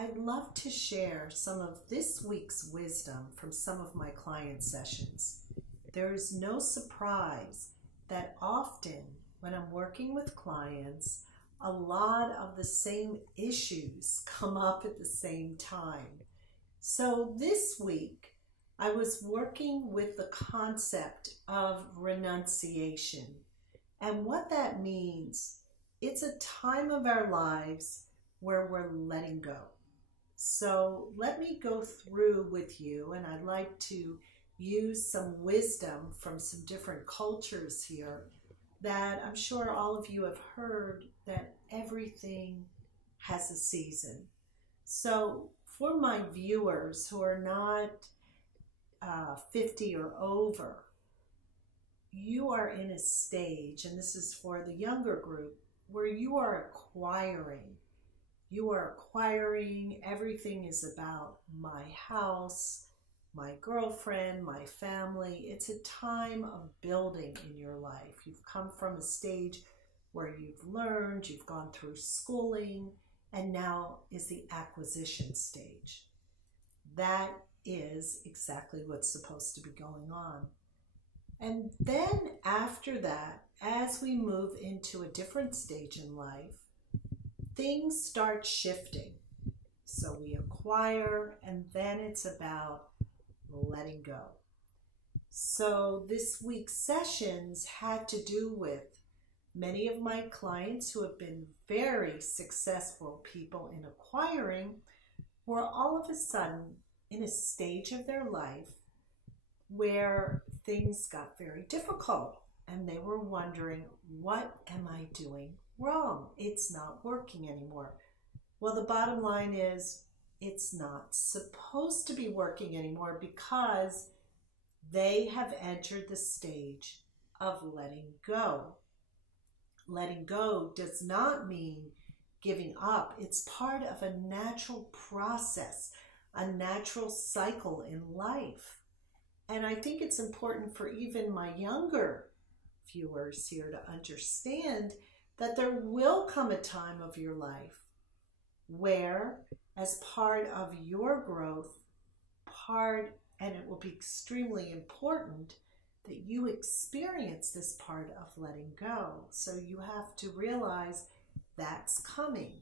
I'd love to share some of this week's wisdom from some of my client sessions. There is no surprise that often when I'm working with clients, a lot of the same issues come up at the same time. So this week, I was working with the concept of renunciation. And what that means, it's a time of our lives where we're letting go. So let me go through with you, and I'd like to use some wisdom from some different cultures here that I'm sure all of you have heard, that everything has a season. So for my viewers who are not 50 or over, you are in a stage, and this is for the younger group, where you are acquiring. You are acquiring. Everything is about my house, my girlfriend, my family. It's a time of building in your life. You've come from a stage where you've learned, you've gone through schooling, and now is the acquisition stage. That is exactly what's supposed to be going on. And then after that, as we move into a different stage in life, things start shifting. So we acquire, and then it's about letting go. So this week's sessions had to do with many of my clients who have been very successful people in acquiring, were all of a sudden in a stage of their life where things got very difficult, and they were wondering, what am I doing wrong? It's not working anymore. Well, the bottom line is, it's not supposed to be working anymore because they have entered the stage of letting go. Letting go does not mean giving up. It's part of a natural process, a natural cycle in life. And I think it's important for even my younger viewers here to understand that there will come a time of your life where, as part of your growth, and it will be extremely important that you experience this part of letting go. So you have to realize that's coming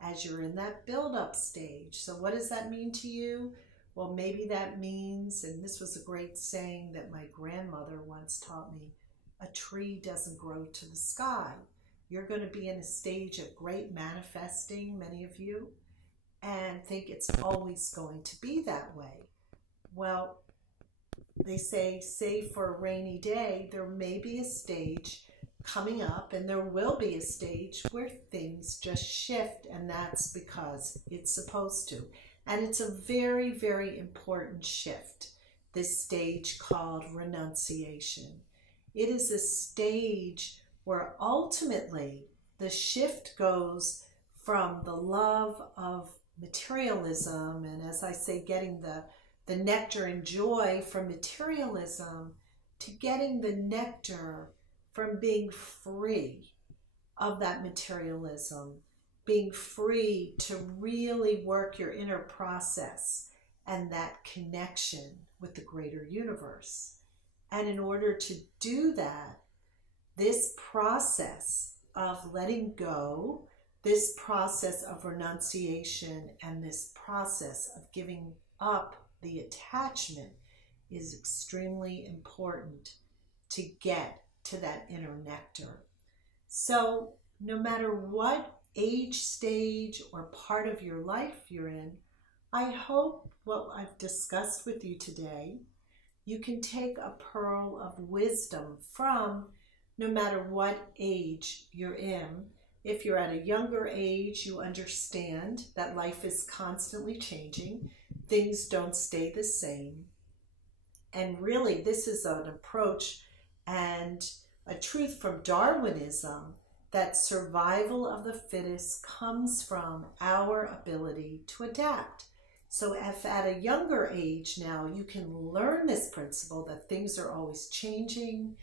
as you're in that build-up stage. So what does that mean to you? Well, maybe that means, and this was a great saying that my grandmother once taught me, a tree doesn't grow to the sky. You're going to be in a stage of great manifesting, many of you, and think it's always going to be that way. Well, they say, save for a rainy day, there may be a stage coming up, and there will be a stage where things just shift, and that's because it's supposed to. And it's a very, very important shift, this stage called renunciation. It is a stage where ultimately the shift goes from the love of materialism, and as I say, getting the nectar and joy from materialism, to getting the nectar from being free of that materialism, being free to really work your inner process and that connection with the greater universe. And in order to do that, this process of letting go, this process of renunciation, and this process of giving up the attachment is extremely important to get to that inner nectar. So no matter what age, stage, or part of your life you're in, I hope what I've discussed with you today, you can take a pearl of wisdom from, no matter what age you're in. If you're at a younger age, you understand that life is constantly changing. Things don't stay the same. And really, this is an approach and a truth from Darwinism, that survival of the fittest comes from our ability to adapt. So if at a younger age now you can learn this principle that things are always changing,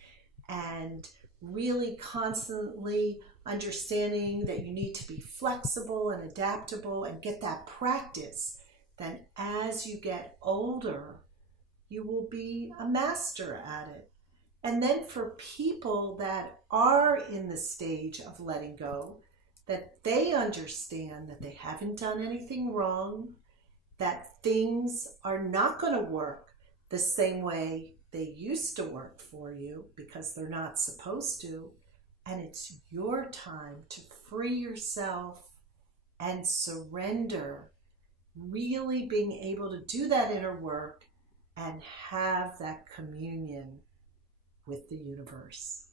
and really constantly understanding that you need to be flexible and adaptable and get that practice, then as you get older, you will be a master at it. And then for people that are in the stage of letting go, that they understand that they haven't done anything wrong, that things are not going to work the same way they used to work for you because they're not supposed to. And it's your time to free yourself and surrender, really being able to do that inner work and have that communion with the universe.